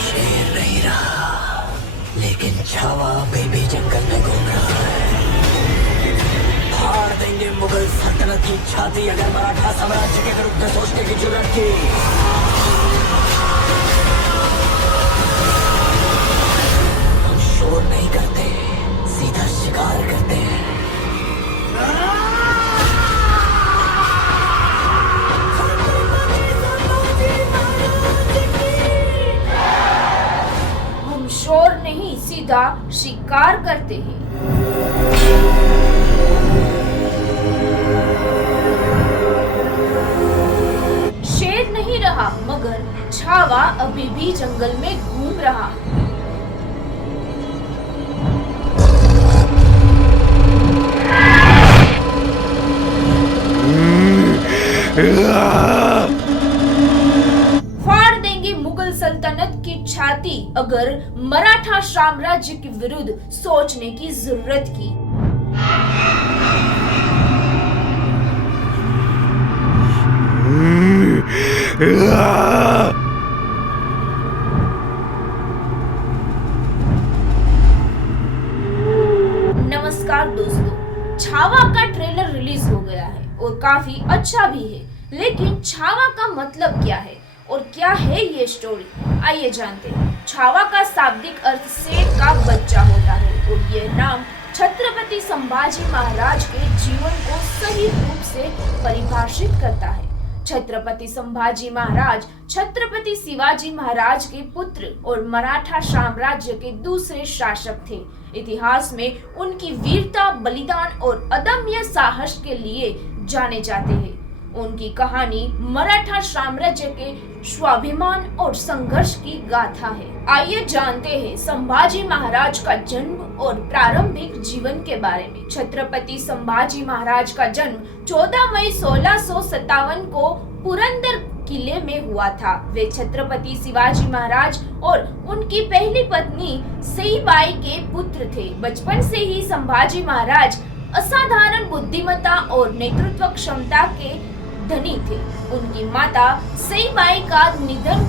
शेर नहीं रहा, लेकिन छावा अभी भी जंगल में घूम रहा है। फाड़ देंगे मुगल सल्तनत की छाती अगर मराठा साम्राज्य के विरुद्ध सोचने की जरूरत की। हम शोर नहीं करते, सीधा शिकार करते हैं। हम शोर नहीं, सीधा शिकार करते हैं। शेर नहीं रहा, मगर छावा अभी भी जंगल में घूम रहा है। फाड़ देंगे मुगल सल्तनत की छाती अगर मराठा साम्राज्य के विरुद्ध सोचने की जरूरत की। नमस्कार दोस्तों, छावा का ट्रेलर रिलीज हो गया है और काफी अच्छा भी है। लेकिन छावा का मतलब क्या है और क्या है ये स्टोरी, आइए जानते हैं। छावा का शाब्दिक अर्थ शेर का बच्चा होता है और ये नाम छत्रपति संभाजी महाराज के जीवन को सही रूप से परिभाषित करता है। छत्रपति संभाजी महाराज छत्रपति शिवाजी महाराज के पुत्र और मराठा साम्राज्य के दूसरे शासक थे। इतिहास में उनकी वीरता, बलिदान और अदम्य साहस के लिए जाने जाते हैं। उनकी कहानी मराठा साम्राज्य के स्वाभिमान और संघर्ष की गाथा है। आइए जानते हैं संभाजी महाराज का जन्म और प्रारंभिक जीवन के बारे में। छत्रपति संभाजी महाराज का जन्म 14 मई 1657 को पुरंदर किले में हुआ था। वे छत्रपति शिवाजी महाराज और उनकी पहली पत्नी सईबाई के पुत्र थे। बचपन से ही संभाजी महाराज असाधारण बुद्धिमत्ता और नेतृत्व क्षमता के धनी थे। उनकी माता सईबाई का निधन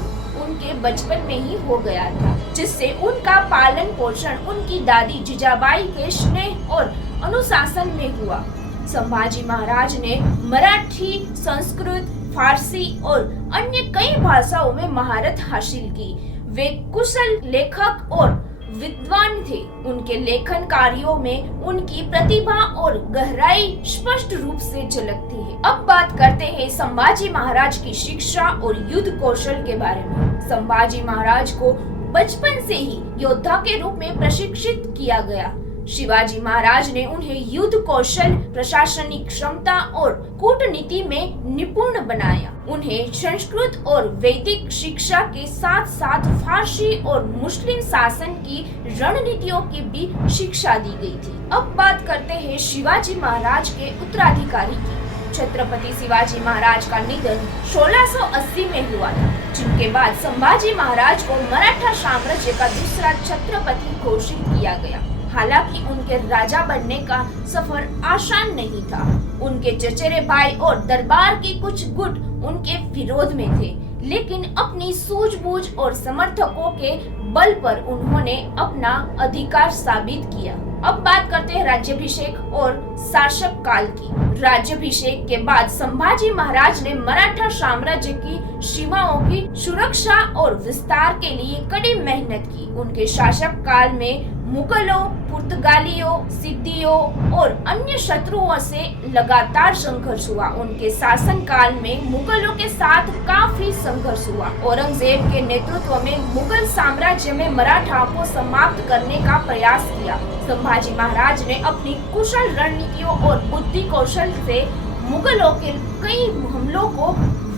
उनके बचपन में ही हो गया था, जिससे उनका पालन पोषण उनकी दादी जिजाबाई के स्नेह और अनुशासन में हुआ। संभाजी महाराज ने मराठी, संस्कृत, फारसी और अन्य कई भाषाओं में महारत हासिल की। वे कुशल लेखक और विद्वान थे। उनके लेखन कार्यों में उनकी प्रतिभा और गहराई स्पष्ट रूप से झलकती है। अब बात करते हैं संभाजी महाराज की शिक्षा और युद्ध कौशल के बारे में। संभाजी महाराज को बचपन से ही योद्धा के रूप में प्रशिक्षित किया गया। शिवाजी महाराज ने उन्हें युद्ध कौशल, प्रशासनिक क्षमता और कूटनीति में निपुण बनाया। उन्हें संस्कृत और वैदिक शिक्षा के साथ साथ फारसी और मुस्लिम शासन की रणनीतियों की भी शिक्षा दी गई थी। अब बात करते हैं शिवाजी महाराज के उत्तराधिकारी की। छत्रपति शिवाजी महाराज का निधन 1680 में हुआ था, जिनके बाद संभाजी महाराज को मराठा साम्राज्य का दूसरा छत्रपति घोषित किया गया। हालांकि उनके राजा बनने का सफर आसान नहीं था। उनके चचेरे भाई और दरबार के कुछ गुट उनके विरोध में थे, लेकिन अपनी सूझबूझ और समर्थकों के बल पर उन्होंने अपना अधिकार साबित किया। अब बात करते हैं राज्याभिषेक और शासक काल की। राज्याभिषेक के बाद संभाजी महाराज ने मराठा साम्राज्य की सीमाओं की सुरक्षा और विस्तार के लिए कड़ी मेहनत की। उनके शासक काल में मुगलों, पुर्तगालियों, सिद्धियों और अन्य शत्रुओं से लगातार संघर्ष हुआ। उनके शासन काल में मुगलों के साथ काफी संघर्ष हुआ। औरंगजेब के नेतृत्व में मुगल साम्राज्य में मराठाओं को समाप्त करने का प्रयास किया। संभाजी महाराज ने अपनी कुशल रणनीतियों और बुद्धि कौशल से मुगलों के कई हमलों को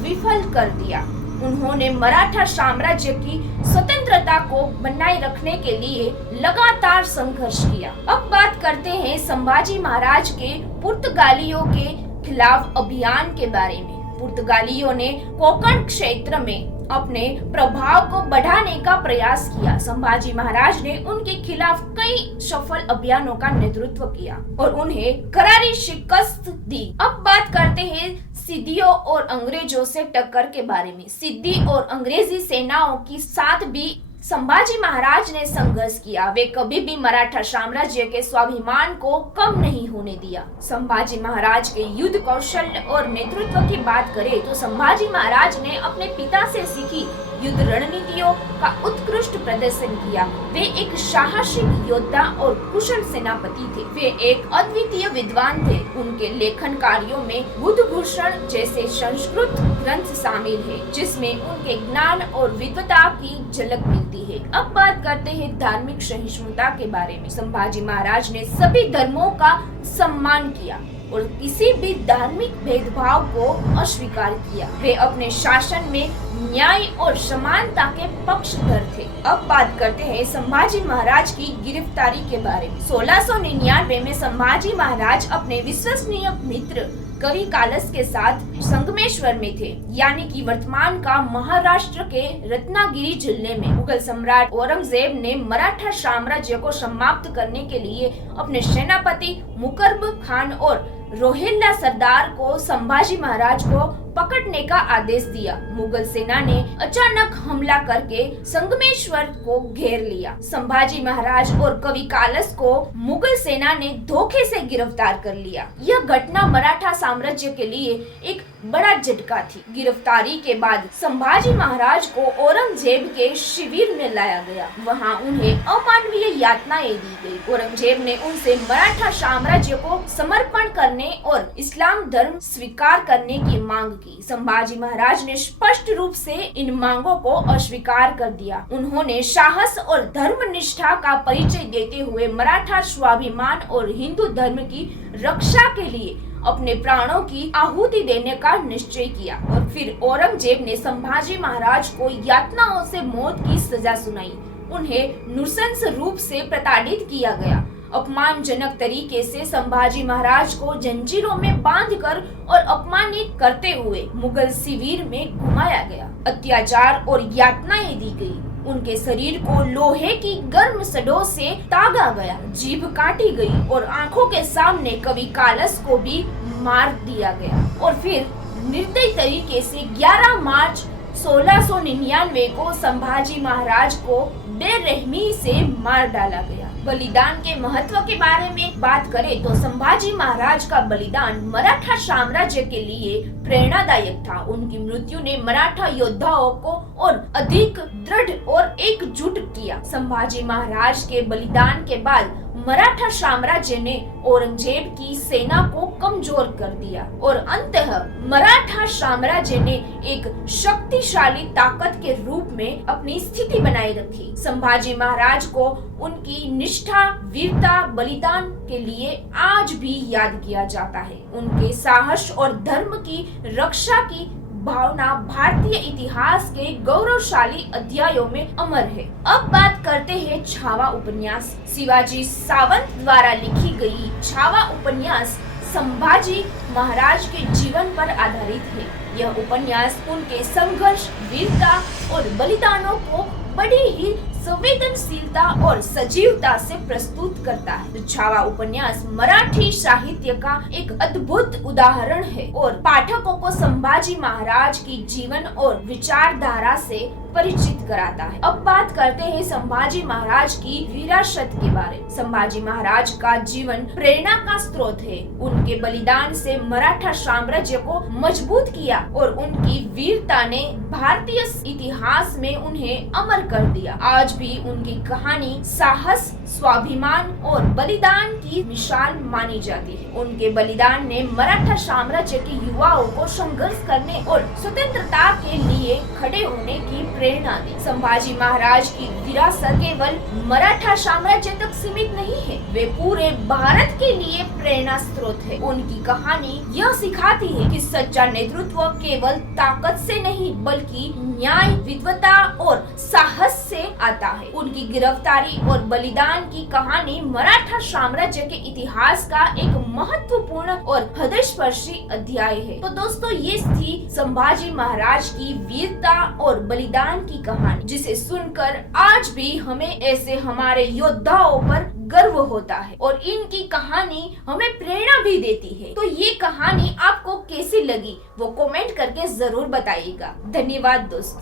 विफल कर दिया। उन्होंने मराठा साम्राज्य की स्वतंत्रता को बनाए रखने के लिए लगातार संघर्ष किया। अब बात करते हैं संभाजी महाराज के पुर्तगालियों के खिलाफ अभियान के बारे में। पुर्तगालियों ने कोंकण क्षेत्र में अपने प्रभाव को बढ़ाने का प्रयास किया। संभाजी महाराज ने उनके खिलाफ कई सफल अभियानों का नेतृत्व किया और उन्हें करारी शिकस्त दी। अब बात करते हैं सिद्धियों और अंग्रेजों से टक्कर के बारे में। सिद्धी और अंग्रेजी सेनाओं की साथ भी संभाजी महाराज ने संघर्ष किया। वे कभी भी मराठा साम्राज्य के स्वाभिमान को कम नहीं होने दिया। संभाजी महाराज के युद्ध कौशल और नेतृत्व की बात करें तो संभाजी महाराज ने अपने पिता से सीखी युद्ध रणनीतियों का उत्कृष्ट प्रदर्शन किया। वे एक साहसिक योद्धा और कुशल सेनापति थे। वे एक अद्वितीय विद्वान थे। उनके लेखन कार्यों में बुद्धभूषण जैसे संस्कृत ग्रंथ शामिल है, जिसमें उनके ज्ञान और विद्वता की झलक मिलती है। अब बात करते हैं धार्मिक सहिष्णुता के बारे में। संभाजी महाराज ने सभी धर्मों का सम्मान किया और किसी भी धार्मिक भेदभाव को अस्वीकार किया। वे अपने शासन में न्याय और समानता के पक्षधर थे। अब बात करते हैं संभाजी महाराज की गिरफ्तारी के बारे में। 1699 में संभाजी महाराज अपने विश्वसनीय मित्र कवि कालस के साथ संगमेश्वर में थे, यानी कि वर्तमान का महाराष्ट्र के रत्नागिरी जिले में। मुगल सम्राट औरंगजेब ने मराठा साम्राज्य को समाप्त करने के लिए अपने सेनापति मुकर्ब खान और रोहिल्ला सरदार को संभाजी महाराज को पकड़ने का आदेश दिया। मुगल सेना ने अचानक हमला करके संगमेश्वर को घेर लिया। संभाजी महाराज और कवि कालस को मुगल सेना ने धोखे से गिरफ्तार कर लिया। यह घटना मराठा साम्राज्य के लिए एक बड़ा झटका थी। गिरफ्तारी के बाद संभाजी महाराज को औरंगजेब के शिविर में लाया गया। वहां उन्हें अमानवीय यातनाएं दी गई। औरंगजेब ने उनसे मराठा साम्राज्य को समर्पण करने और इस्लाम धर्म स्वीकार करने की मांग की। संभाजी महाराज ने स्पष्ट रूप से इन मांगों को अस्वीकार कर दिया। उन्होंने साहस और धर्मनिष्ठा का परिचय देते हुए मराठा स्वाभिमान और हिंदू धर्म की रक्षा के लिए अपने प्राणों की आहुति देने का निश्चय किया। और फिर औरंगजेब ने संभाजी महाराज को यातनाओं से मौत की सजा सुनाई। उन्हें नृशंस रूप से प्रताड़ित किया गया। अपमानजनक तरीके से संभाजी महाराज को जंजीरों में बांधकर और अपमानित करते हुए मुगल शिविर में घुमाया गया। अत्याचार और यातनाएं दी गई। उनके शरीर को लोहे की गर्म सड़ों से तागा गया, जीभ काटी गई और आंखों के सामने कवि कालस को भी मार दिया गया। और फिर निर्दयी तरीके से 11 मार्च 1699 को संभाजी महाराज को बेरहमी से मार डाला गया। बलिदान के महत्व के बारे में बात करें तो संभाजी महाराज का बलिदान मराठा साम्राज्य के लिए प्रेरणादायक था। उनकी मृत्यु ने मराठा योद्धाओं को और अधिक दृढ़ और एकजुट किया। संभाजी महाराज के बलिदान के बाद मराठा साम्राज्य ने औरंगजेब की सेना को कमजोर कर दिया और अंततः मराठा साम्राज्य ने एक शक्तिशाली ताकत के रूप में अपनी स्थिति बनाए रखी। संभाजी महाराज को उनकी निष्ठा, वीरता, बलिदान के लिए आज भी याद किया जाता है। उनके साहस और धर्म की रक्षा की भावना भारतीय इतिहास के गौरवशाली अध्यायों में अमर है। अब बात करते हैं छावा उपन्यास। शिवाजी सावंत द्वारा लिखी गई छावा उपन्यास संभाजी महाराज के जीवन पर आधारित है। यह उपन्यास उनके संघर्ष, वीरता और बलिदानों को बड़ी ही संवेदनशीलता और सजीवता से प्रस्तुत करता है। छावा उपन्यास मराठी साहित्य का एक अद्भुत उदाहरण है और पाठकों को संभाजी महाराज की जीवन और विचारधारा से परिचित कराता है। अब बात करते हैं संभाजी महाराज की विरासत के बारे में। संभाजी महाराज का जीवन प्रेरणा का स्रोत है। उनके बलिदान से मराठा साम्राज्य को मजबूत किया और उनकी वीरता ने भारतीय इतिहास में उन्हें अमर कर दिया। आज भी उनकी कहानी साहस, स्वाभिमान और बलिदान की मिसाल मानी जाती है। उनके बलिदान ने मराठा साम्राज्य के युवाओं को संघर्ष करने और स्वतंत्रता के लिए खड़े होने की प्रेरणा दी। संभाजी महाराज की विरासत केवल मराठा साम्राज्य तक सीमित नहीं है, वे पूरे भारत के लिए प्रेरणा स्रोत है। उनकी कहानी यह सिखाती है कि सच्चा नेतृत्व केवल ताकत से नहीं बल्कि न्याय, विद्वता और साहस से आता है। उनकी गिरफ्तारी और बलिदान की कहानी मराठा साम्राज्य के इतिहास का एक महत्वपूर्ण और हृदयस्पर्शी अध्याय है। तो दोस्तों, ये थी संभाजी महाराज की वीरता और बलिदान की कहानी, जिसे सुनकर आज भी हमें ऐसे हमारे योद्धाओं पर गर्व होता है और इनकी कहानी हमें प्रेरणा भी देती है। तो ये कहानी आपको कैसी लगी वो कमेंट करके जरूर बताइएगा। धन्यवाद दोस्तों।